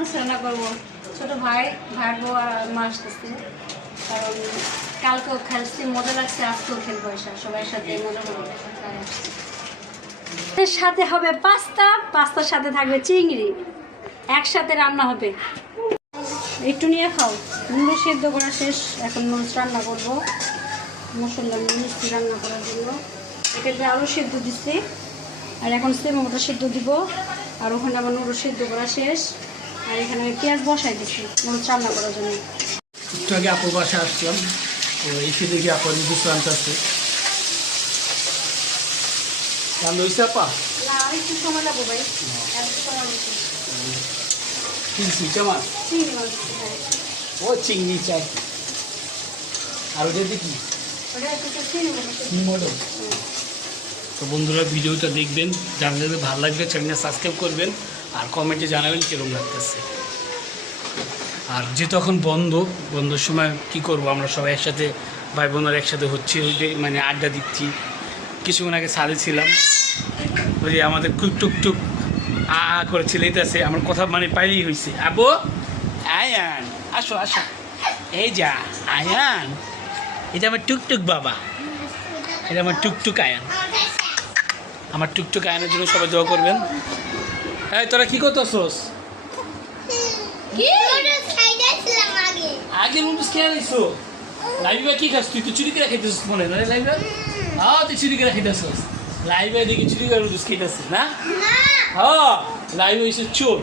রান্না করবো ছোট ভাইয়ের বউ আর মা আসতেছে, কারণ কালকেও খেলছি, মজা লাগছে, আজকেও খেলবো, সবাই সাথে মজা করবো। এর সাথে হবে পাস্তার সাথে থাকবে চিংড়ি, একসাথে রান্না হবে। একটু নিয়ে খাও। নুডলস সেদ্ধ করা শেষ, এখন নুডলস রান্না করবো। মশলা নুডলস রান্না করার জন্য এটাতে আলু সেদ্ধ দিচ্ছি, আর এখন সেমোটা সেদ্ধ দিব, আর ওখানে আমার নুডলস সেদ্ধ করা শেষ, আর এখানে আমি পেঁয়াজ বসাই দিচ্ছি নুডলস রান্না করার জন্য। একটু আগে আপুর বাসায় আসলাম, তো এসে দেখি আপু নুডলস রান্নাচ্ছে। রান্না হয়েছে আপা? না, আর একটু সময় লাগবো ভাই, এত সময় দিচ্ছি। চিংড়ি মাছ? চিংড়ি মাছ দিচ্ছি, হ্যাঁ। ও চিংড়ি চাই। আর ওটা দেখি ওটা একটু চিংড়ি মাছ। তো বন্ধুরা ভিডিওটা দেখবেন, জানলে ভালো লাগবে, চ্যানেলটা সাবস্ক্রাইব করবেন, আর কমেন্টে জানাবেন কীরকম লাগতেছে। আর যেহেতু এখন বন্ধর সময় কি করব, আমরা সবাই একসাথে ভাই বোনের একসাথে হচ্ছে, ওই যে মানে আড্ডা দিচ্ছি। কিছুক্ষণ আগে সালে ছিলাম, ওই যে আমাদের টুক আ করে ছেলেইতেছে, আমার কথা মানে পাইলেই হয়েছে। আবু আয়ান আসো আসো, এই যা আয়ান, এটা আমার টুকটুক বাবা, এটা আমার টুকটুক আয়ান। আমার টুকটুক আয়ানের জন্য সবাই দোয়া করবেন। এই তোরা কি করতেছস? আগে নুডলস খেয়ে নিছো? লাইভে কি খাস? তুই তো চুরি করে খাইতেছিস মনে হয় লাইভে? তুই চুরি করে খাইতেছস লাইভে, দেখি চুরি করে নুডলস খাইতেছিস না? হ্যাঁ, লাইভে হয়েছে চোর।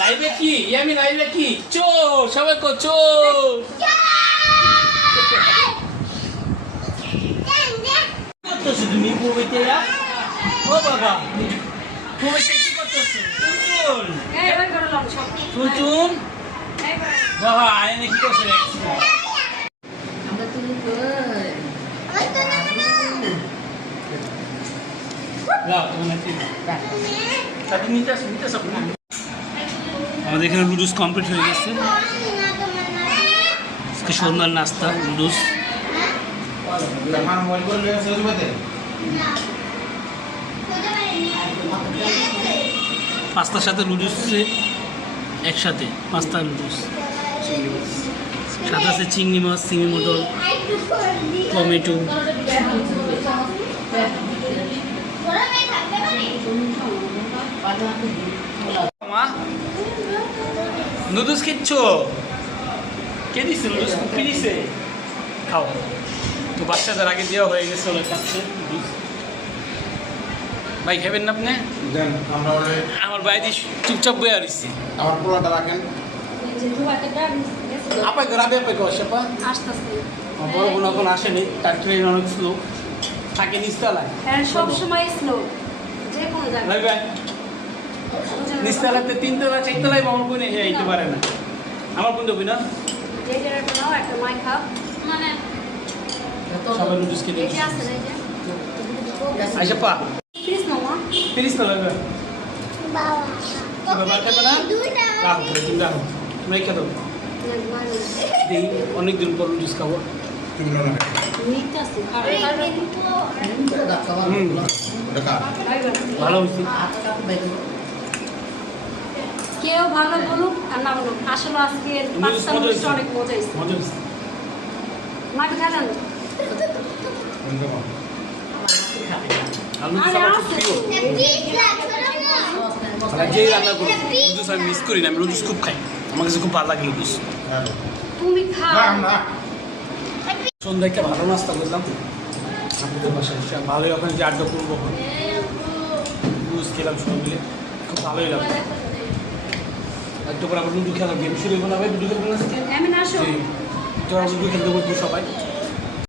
লাইভে কি আমি লাইভে কি চোর, সবাই কো চোর। করতেছো তুমি বউতে? ও বাবা, বউতে কি করতেছো? ফুলচুন বাবা আয়নে কি করছে? আমাদের এখানে নুডলস কমপ্লিট হয়ে গেছে। আজকে সন্ধ্যার নাস্তা নুডলস। পাস্তার সাথে নুডলস একসাথে, পাস্তা নুডলস সাথে আছে চিংড়ি মাছ, চিংড়ি মটর, টমেটো। নুডলস খেচ্ছ? কে দিচ্ছে নুডলস? কুপি দিছে, খাও। তো বাচ্চাদের আগে দেওয়া হয়ে গেছে, ওরা খাচ্ছে। ভাই খাবেন না আপনি? আমার বাইরে চুপচাপ বয়ে আসছি। আমার পোলাটা রাখেন। আপাই তো রাবে আপাই কস আপা বড় বোন এখন আসেনি, তার ট্রেন অনেক স্লো থাকে নিচতলায়। হ্যাঁ, সবসময় স্লো, যে কোনো জায়গায়। ভাই নিচতলাতে 3 তলা 4 তলায় আমার বোন এইতে পারে না। আমার বোন দেবি না যে একটা নাও, একটা মাই খাও, মানে সবাই নুডলস খেতে এই যে আছে না, এই যে আইসা পা প্লিজ মামা, প্লিজ তো লাগবে বাবা খাবে না? রাখো তুমি রাখো, তুমি রেখে দাও। দেই অনেকদিন পর নুডলস খাবো। নিতে আসি ভালো হয়েছে। কেউ ভালো বলুক আর না বলুক, আসলে আজকে পাস্তা নুডলস অনেক মজা হয়েছে। মজা হয়েছে। মাকে খাবেন? আলু সবার খুব প্রিয়। যেই রান্না করি নুডলস আমি মিস করি না, আমি নুডলস খুব খাই, আমার কাছে খুব ভালো লাগে নুডলস। তুমি খাও। সন্ধ্যা একটা ভালো নাস্তা করলাম আপনাদের বাসায়, ভালোই ওখানে যে আড্ডা করবো, নুডলস খেলাম সবাই মিলে, খুব ভালোই লাগলো। একটু পর আবার লুডু খেলা গেম শুরু হবো না ভাই? লুডু খেলবো না আজকে? আমি না আসো। তোরা লুডু খেলতে বলবো সবাই।